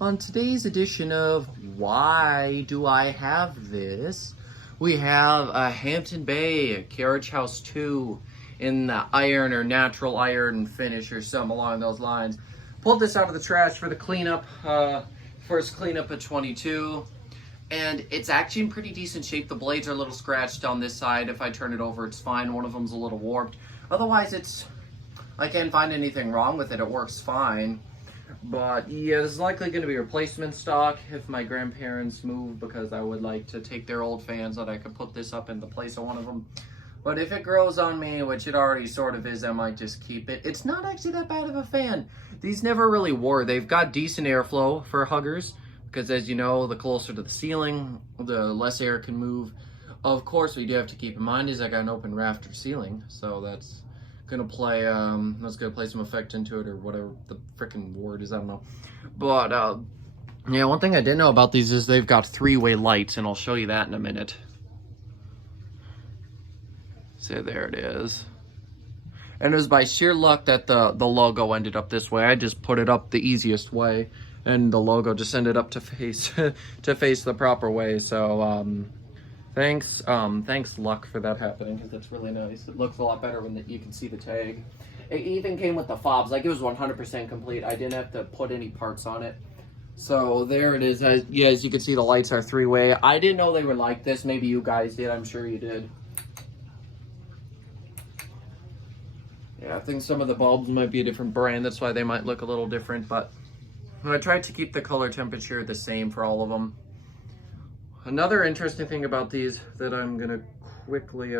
On today's edition of Why Do I Have This? We have a Hampton Bay Carriage House 2 in the iron or natural iron finish or something along those lines. Pulled this out of the trash for the cleanup, first cleanup of 22. And it's actually in pretty decent shape. The blades are a little scratched on this side. If I turn it over, it's fine. One of them's a little warped. Otherwise, I can't find anything wrong with it. It works fine. But yeah, this is likely going to be replacement stock if my grandparents move, because I would like to take their old fan so that I could put this up in the place of one of them. But if it grows on me, which it already sort of is, I might just keep it. It's not actually that bad of a fan. These never really were. They've got decent airflow for huggers, because as you know, the closer to the ceiling, the less air can move. Of course, what you do have to keep in mind is I got an open rafter ceiling, so that's gonna play some effect into it, or whatever the freaking word is, I don't know. But yeah, one thing I didn't know about these is they've got three-way lights, and I'll show you that in a minute. So there it is. And it was by sheer luck that the logo ended up this way. I just put it up the easiest way, and the logo just ended up to face to face the proper way. So thanks luck for that happening, because it's really nice. It looks a lot better when you can see the tag. It even came with the fobs, like it was 100% complete. I didn't have to put any parts on it. So there it is. As you can see, the lights are three-way. I didn't know they were like this. Maybe you guys did. I'm sure you did. Yeah, I think some of the bulbs might be a different brand. That's why they might look a little different, but I tried to keep the color temperature the same for all of them. Another interesting thing about these that I'm gonna quickly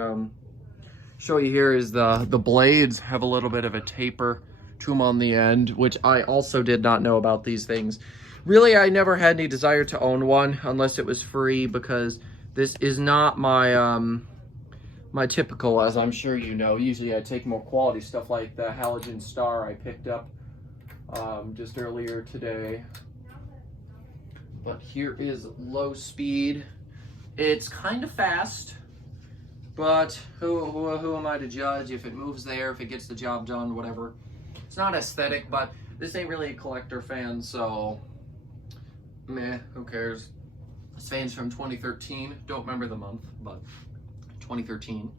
show you here is the blades have a little bit of a taper to them on the end, which I also did not know about these things. Really, I never had any desire to own one unless it was free, because this is not my my typical, as I'm sure you know. Usually I take more quality stuff like the halogen star I picked up just earlier today. But here is low speed. It's kind of fast, but who am I to judge? If it moves there, if it gets the job done, whatever. It's not aesthetic, but this ain't really a collector fan, so meh, who cares? This fan's from 2013. Don't remember the month, but 2013.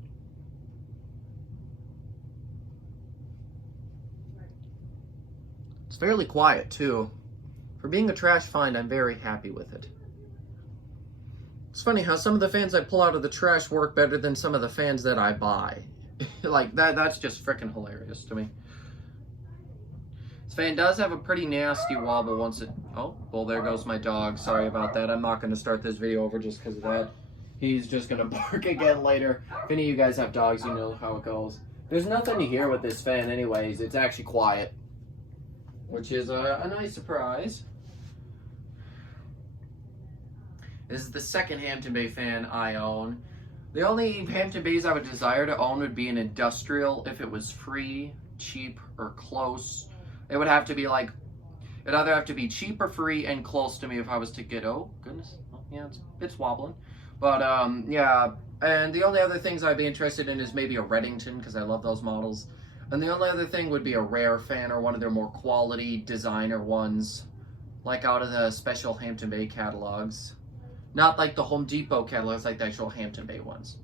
It's fairly quiet too. For being a trash find, I'm very happy with it. It's funny how some of the fans I pull out of the trash work better than some of the fans that I buy. Like that's just freaking hilarious to me. This fan does have a pretty nasty wobble once it... Oh, well, there goes my dog. Sorry about that. I'm not going to start this video over just because of that. He's just going to bark again later. If any of you guys have dogs, you know how it goes. There's nothing to hear with this fan anyways. It's actually quiet, which is a nice surprise. This is the second Hampton Bay fan I own. The only Hampton Bays I would desire to own would be an industrial if it was free, cheap, or close. It would have to be like, it'd either have to be cheap or free and close to me if I was to get, oh goodness, oh, yeah, it's wobbling. But yeah, and the only other things I'd be interested in is maybe a Reddington, because I love those models. And the only other thing would be a rare fan, or one of their more quality designer ones, like out of the special Hampton Bay catalogs. Not like the Home Depot catalogs, like the actual Hampton Bay ones.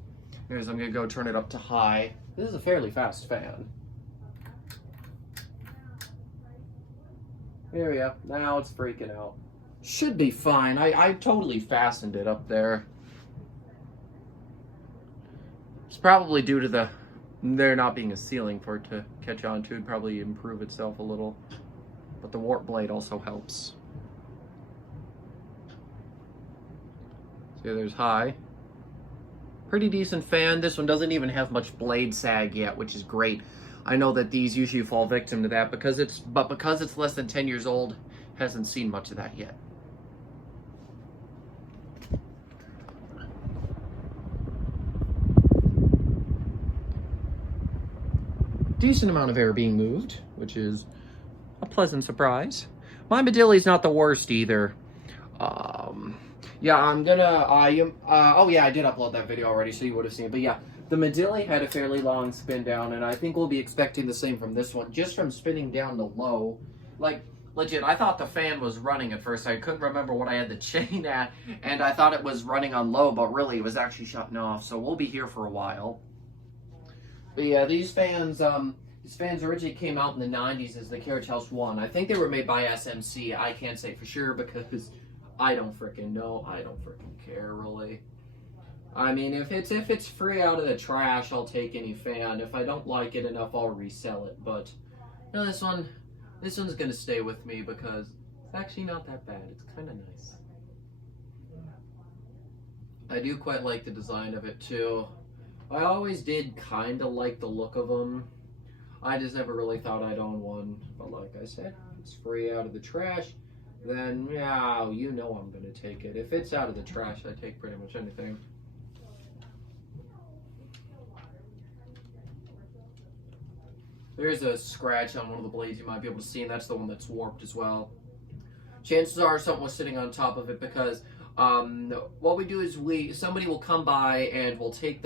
Here's, I'm gonna go turn it up to high. This is a fairly fast fan. Here we go. Now it's freaking out. Should be fine. I totally fastened it up there. It's probably due to there not being a ceiling for it to catch on to. It'd probably improve itself a little. But the warp blade also helps. So there's high. Pretty decent fan. This one doesn't even have much blade sag yet, which is great. I know that these usually fall victim to that because it's less than 10 years old, hasn't seen much of that yet. Decent amount of air being moved, which is a pleasant surprise. My Medilli's not the worst either. Yeah, I'm gonna, oh yeah, I did upload that video already, so you would have seen it. But yeah, the Medilli had a fairly long spin down, and I think we'll be expecting the same from this one, just from spinning down to low. Like, legit, I thought the fan was running at first. I couldn't remember what I had the chain at, and I thought it was running on low, but really it was actually shutting off. So we'll be here for a while. But yeah, these fans originally came out in the 90s as the Carriage House 1. I think they were made by SMC. I can't say for sure because I don't freaking know. I don't freaking care, really. I mean, if it's free out of the trash, I'll take any fan. If I don't like it enough, I'll resell it. But you know, this one's gonna stay with me because it's actually not that bad. It's kind of nice. I do quite like the design of it too. I always did kind of like the look of them. I just never really thought I'd own one. But like I said, if it's free out of the trash, then yeah, you know I'm gonna take it. If it's out of the trash, I take pretty much anything. There's a scratch on one of the blades you might be able to see, and that's the one that's warped as well. Chances are something was sitting on top of it because what we do is somebody will come by and we'll take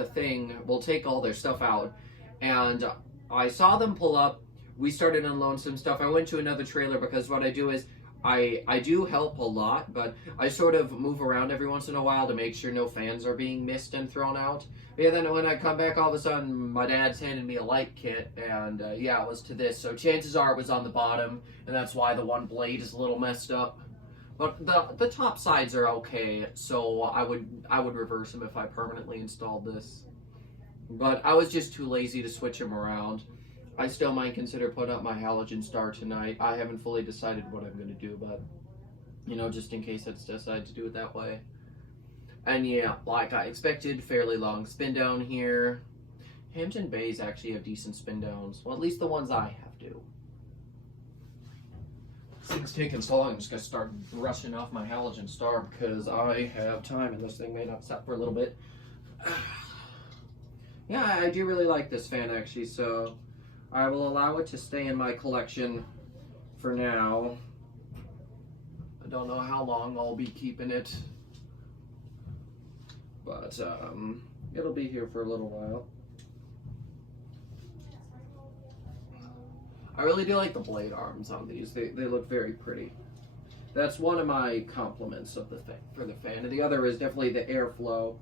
all their stuff out. And I saw them pull up. We started unloading some stuff. I went to another trailer because what I do is I do help a lot, but I sort of move around every once in a while to make sure no fans are being missed and thrown out. Yeah, then when I come back, all of a sudden, my dad's handed me a light kit, and yeah, it was to this. So chances are it was on the bottom, and that's why the one blade is a little messed up. But the top sides are okay, so I would reverse them if I permanently installed this. But I was just too lazy to switch them around. I still might consider putting up my halogen star tonight. I haven't fully decided what I'm going to do, but, you know, just in case I decide to do it that way. And yeah, like I expected, fairly long spin down here. Hampton Bays actually have decent spin downs. Well, at least the ones I have do. This thing's taking so long, I'm just going to start brushing off my halogen star because I have time and this thing may not stop for a little bit. Yeah, I do really like this fan actually, so I will allow it to stay in my collection for now. I don't know how long I'll be keeping it, but it'll be here for a little while. I really do like the blade arms on these. They look very pretty. That's one of my compliments of for the fan. And the other is definitely the airflow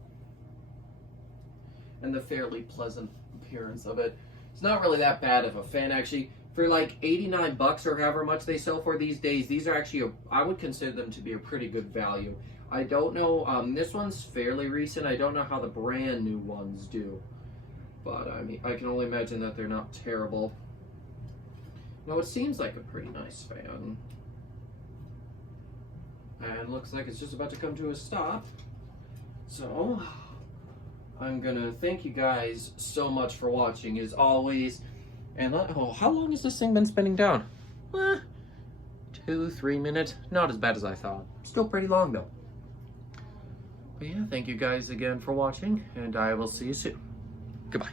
and the fairly pleasant appearance of it. It's not really that bad of a fan, actually. For like 89 bucks or however much they sell for these days, these are actually, I would consider them to be a pretty good value. I don't know, this one's fairly recent. I don't know how the brand new ones do. But, I mean, I can only imagine that they're not terrible. No, it seems like a pretty nice fan. And looks like it's just about to come to a stop. So I'm gonna thank you guys so much for watching as always. And how long has this thing been spinning down? 2-3 minutes. Not as bad as I thought. Still pretty long though. But yeah, thank you guys again for watching, and I will see you soon. Goodbye.